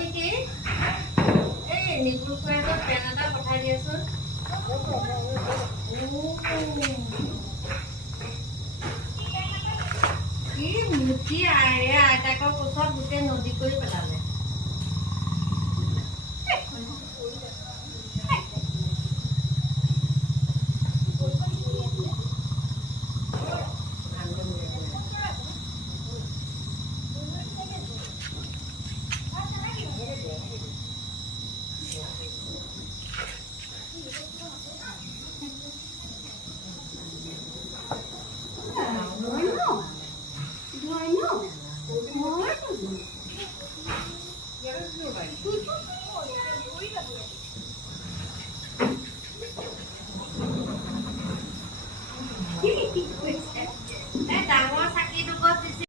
নেকি এই নিপুল খুৰাহঁতৰ পেন এটা পঠাই দিয়াচোন কি মুঠি আইৰে আইতাকৰ কোচত গোটেই নদী কৰি পেলালে